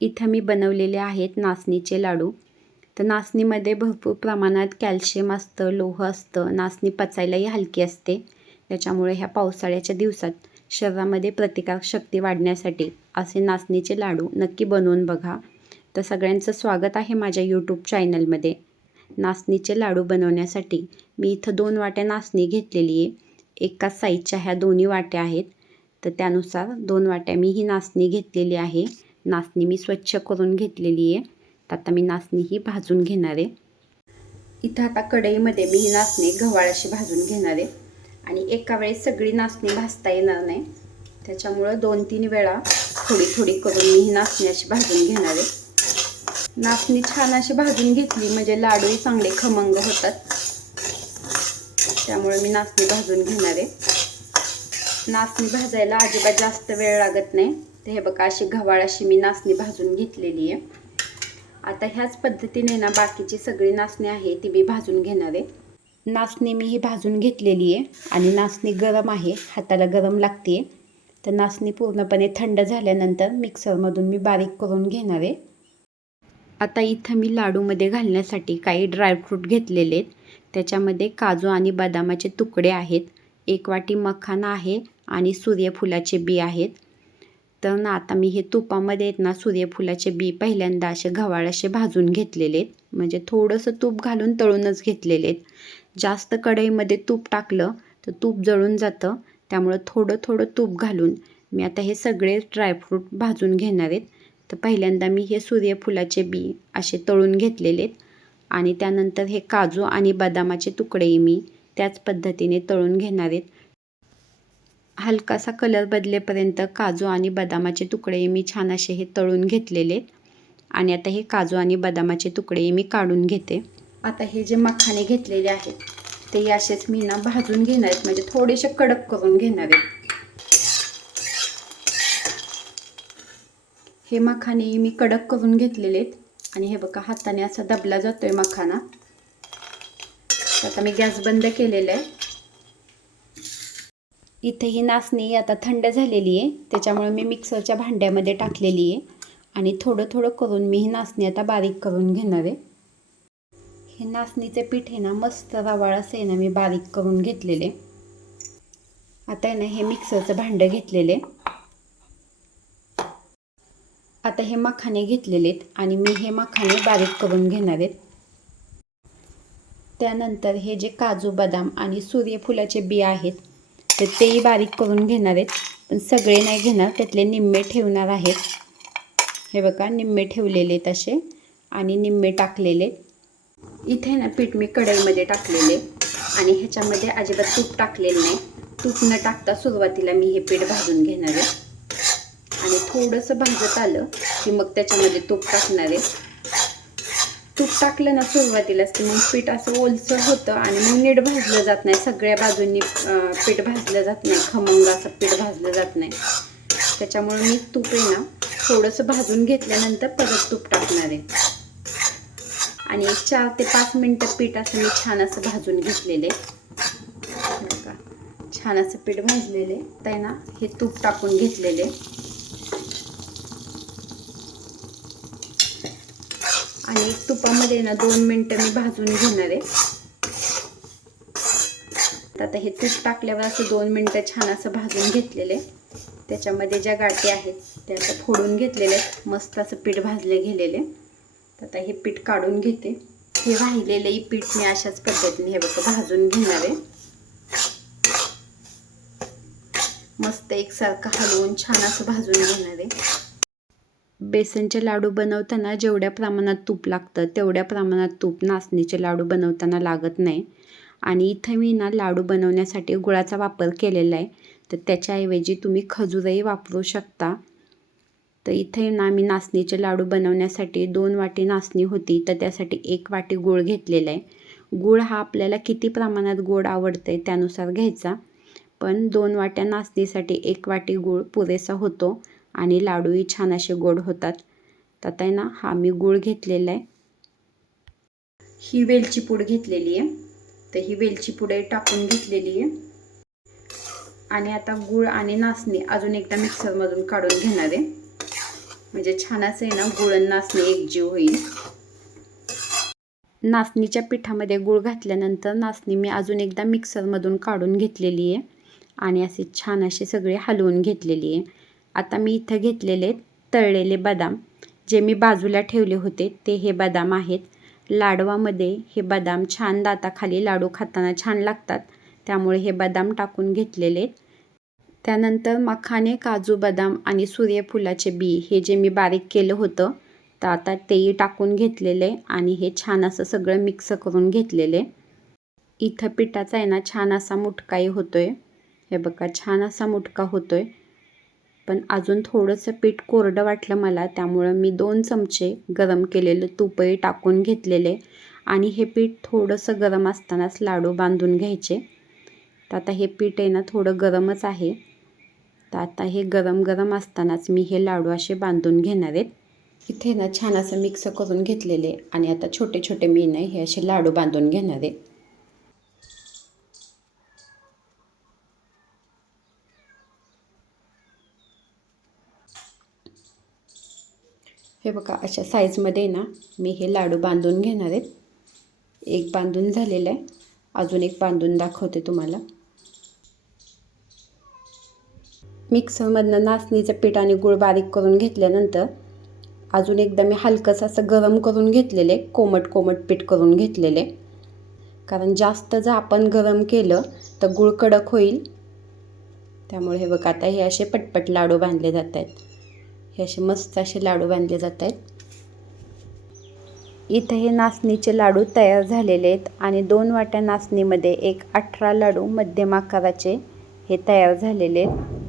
इथं मी बनवलेले आहेत नाचणीचे लाडू। तर नाचणीमध्ये भरपूर प्रमाणात कॅल्शियम असतं, लोह असतं। नाचणी पचायलाही हलकी असते। त्याच्यामुळे ह्या पावसाळ्याच्या दिवसात शरीरामध्ये प्रतिकारक शक्ती वाढण्यासाठी असे नाचणीचे लाडू नक्की बनवून बघा। तर सगळ्यांचं स्वागत आहे माझ्या यूट्यूब चॅनलमध्ये। नाचणीचे लाडू बनवण्यासाठी मी इथं 2 वाट्या नाचणी घेतलेली आहे। एकाच साईजच्या ह्या दोन्ही वाट्या आहेत। तर त्यानुसार 2 वाट्या मी ही नाचणी घेतलेली आहे। नाचणी मी स्वच्छ करून घेतलेली आहे। तर आता मी नाचणी ही भाजून घेणार आहे। इथं आता कढईमध्ये मी ही नाचणी गव्हाळाशी भाजून घेणार आहे। आणि एका वेळेस सगळी नाचणी भाजता येणार नाही, त्याच्यामुळे 2-3 वेळा थोडी थोडी करून मी ही नाचणी अशी भाजून घेणार आहे। नाचणी छान अशी भाजून घेतली म्हणजे लाडूही चांगले खमंग होतात। त्यामुळे मी नाचणी भाजून घेणार आहे। नाचणी भाजायला अजिबात जास्त वेळ लागत नाही। तर हे बघा अशी गव्हाळाशी मी नाचणी भाजून घेतलेली आहे। आता ह्याच पद्धतीने ना बाकीची सगळी नाचणी आहे ती मी भाजून घेणार आहे। नाचणी मी ही भाजून घेतलेली आहे आणि नाचणी गरम आहे, हाताला गरम लागते। तर नाचणी पूर्णपणे थंड झाल्यानंतर मिक्सरमधून मी बारीक करून घेणार आहे। आता इथं मी लाडूमध्ये घालण्यासाठी काही ड्रायफ्रूट घेतलेले आहेत। त्याच्यामध्ये काजू आणि बदामाचे तुकडे आहेत, 1 वाटी मखाना आहे आणि सूर्यफुलाचे बी आहेत। तर ना आता मी हे तुपामध्ये आहेत ना सूर्यफुलाचे बी पहिल्यांदा असे गव्हाळाचे भाजून घेतलेले आहेत, म्हणजे थोडंसं तूप घालून तळूनच घेतलेले आहेत। जास्त कढईमध्ये तूप टाकलं तर तूप जळून जातं, त्यामुळे थोडं थोडं तूप घालून मी आता हे सगळे ड्रायफ्रूट भाजून घेणार आहेत। तर पहिल्यांदा मी हे सूर्यफुलाचे बी असे तळून घेतलेले आहेत आणि त्यानंतर हे काजू आणि बदामाचे तुकडेही मी त्याच पद्धतीने तळून घेणार आहेत। हलकासा कलर बदलेपर्यंत काजू आणि बदामाचे तुकडे मी छान असे हे तळून घेतलेले आहेत आणि आता हे काजू आणि बदामाचे तुकडे मी काढून घेते। आता हे जे मखाने घेतलेले आहेत ते असेच मी ना भाजून घेणार आहेत, म्हणजे थोडेसे कडक करून घेणार आहेत। हे मखाने मी कडक करून घेतलेले आहेत आणि हे बघा हाताने असा दबला जातोय मखाना। आता मी गॅस बंद केलेला आहे। इथे ही नाचणी आता थंड झालेली आहे, त्याच्यामुळे मी मिक्सरच्या भांड्यामध्ये टाकलेली आहे आणि थोडं थोडं करून मी ही नाचणी आता बारीक करून घेणार आहे। हे नाचणीचे पीठ आहे ना मस्त रवाळ असं आहे ना मी बारीक करून घेतलेले। आता आहे ना हे मिक्सरचं भांडं घेतलेले। आता हे मखाने घेतलेले आहेत आणि मी हे मखाने बारीक करून घेणार आहेत। त्यानंतर हे जे काजू बदाम आणि सूर्यफुलाचे बी आहेत तर तेही बारीक करून घेणार आहेत, पण सगळे नाही घेणार, त्यातले निम्मे ठेवणार आहेत। हे बघा निम्मे ठेवलेले आहेत असे आणि निम्मे टाकलेले। इथे ना पीठ मी कढईमध्ये टाकलेले आणि ह्याच्यामध्ये अजिबात तूप टाकलेलं नाही। तूप न टाकता सुरुवातीला मी हे पीठ भाजून घेणार आहे आणि थोडंसं भाजत आलं की मग त्याच्यामध्ये तूप टाकणार आहे। तूप टाकलं ना सुरुवातीलाच की मग पीठ असं ओलसर होतं आणि मग नीट भाजलं जात नाही, सगळ्या बाजूंनी पीठ भाजलं जात नाही, खमंग असं पीठ भाजलं जात नाही। त्याच्यामुळे मी तूप आहे ना थोडंसं भाजून घेतल्यानंतर परत तूप टाकणार आहे आणि 4 ते 5 मिनटं पीठ असं मी छान असं भाजून घेतलेले। बघा छान असं पीठ भाजलेले आहे ना, हे तूप टाकून घेतलेले आणि तुपामध्ये ना 2 मिनटं मी भाजून घेणार आहे। आता हे तूप टाकल्यावर असं 2 मिनटं छान असं भाजून घेतलेले। त्याच्यामध्ये ज्या गाठी आहेत त्या असं फोडून घेतलेले, मस्त असं पीठ भाजले गेलेले। आता हे पीठ काढून घेते। हे राहिलेले पीठ मी अशाच पद्धतीने हे बघा भाजून घेणार आहे। मस्त एकसारखं हलवून छान असं भाजून घेणार आहे। बेसनचे लाडू बनवताना जेवढ्या प्रमाणात तूप लागतं तेवढ्या प्रमाणात तूप नाचणीचे लाडू बनवताना लागत नाही। आणि इथे मी ना लाडू बनवण्यासाठी गुळाचा वापर केलेला आहे, तर त्याच्याऐवजी तुम्ही खजूरही वापरू शकता। तर इथे ना मी नाचणीचे लाडू बनवण्यासाठी 2 वाटी नाचणी होती, तर त्यासाठी 1 वाटी गूळ घेतलेला आहे। गूळ हा आपल्याला किती प्रमाणात गोड आवडते त्यानुसार घ्यायचा, पण 2 वाट्या नाचणीसाठी 1 वाटी गूळ पुरेसा होतो आणि लाडूही छान असे गोड होतात। तर आता आहे ना हा मी गूळ घेतलेला आहे। ही वेलची पूड घेतलेली आहे, तर ही वेलची पूड टाकून घेतलेली आहे आणि आता गूळ आणि नाचणी अजून एकदा मिक्सरमधून काढून घेणार आहे। म्हणजे छान असं आहे ना गुळ आणि नाचणी एकजीव होईल. नाचणीच्या पिठामध्ये गूळ घातल्यानंतर नाचणी मी अजून एकदा मिक्सरमधून काढून घेतलेली आहे आणि असे छान असे सगळे हलवून घेतलेली आहे. आता मी इथं घेतलेले तळलेले बदाम, जे मी बाजूला ठेवले होते ते हे बदाम आहेत. लाडवामध्ये हे बदाम छान दाताखाली लाडू खाताना छान लागतात, त्यामुळे हे बदाम टाकून घेतलेले. त्यानंतर मखाने, काजू, बदाम आणि सूर्यफुलाचे बी हे जे मी बारीक केलं होतं तर आता तेही टाकून घेतलेले आणि हे छान असं सगळं मिक्स करून घेतलेले. इथं पिठाचा आहे ना छान असा मुटकाही होतोय. हे बघा छान असा मुटका होतोय. पण अजून थोडंसं पीठ कोरडं वाटलं मला, त्यामुळं मी 2 चमचे गरम केलेलं तूपही टाकून घेतलेले आणि हे पीठ थोडंसं गरम असतानाच लाडू बांधून घ्यायचे. तर आता हे पीठ आहे ना थोडं गरमच आहे. तर आता हे गरम गरम असतानाच मी हे लाडू असे बांधून घेणार आहेत. इथे ना छान असं मिक्स करून घेतलेले आणि आता छोटे छोटे मी नाही हे असे लाडू बांधून घेणार आहे. हे बघा अशा साईजमध्ये ना मी हे लाडू बांधून घेणार आहेत. एक बांधून झालेलं आहे, अजून एक बांधून दाखवते तुम्हाला. मिक्सरमधनं नाचणीचं पीठ आणि गूळ बारीक करून घेतल्यानंतर अजून एकदा मी हलकंसं असं गरम करून घेतलेले, कोमट कोमट पीठ करून घेतलेले. कारण जास्त जर आपण गरम केलं तर गूळ कडक होईल. त्यामुळे हे बघा आता हे असे पटपट लाडू बांधले जात आहेत. हे असे मस्त असे लाडू बांधले जात आहेत. इथे हे नाचणीचे लाडू तयार झालेले आहेत आणि 2 वाट्या नाचणीमध्ये एक 18 लाडू मध्यम आकाराचे हे तयार झालेले आहेत.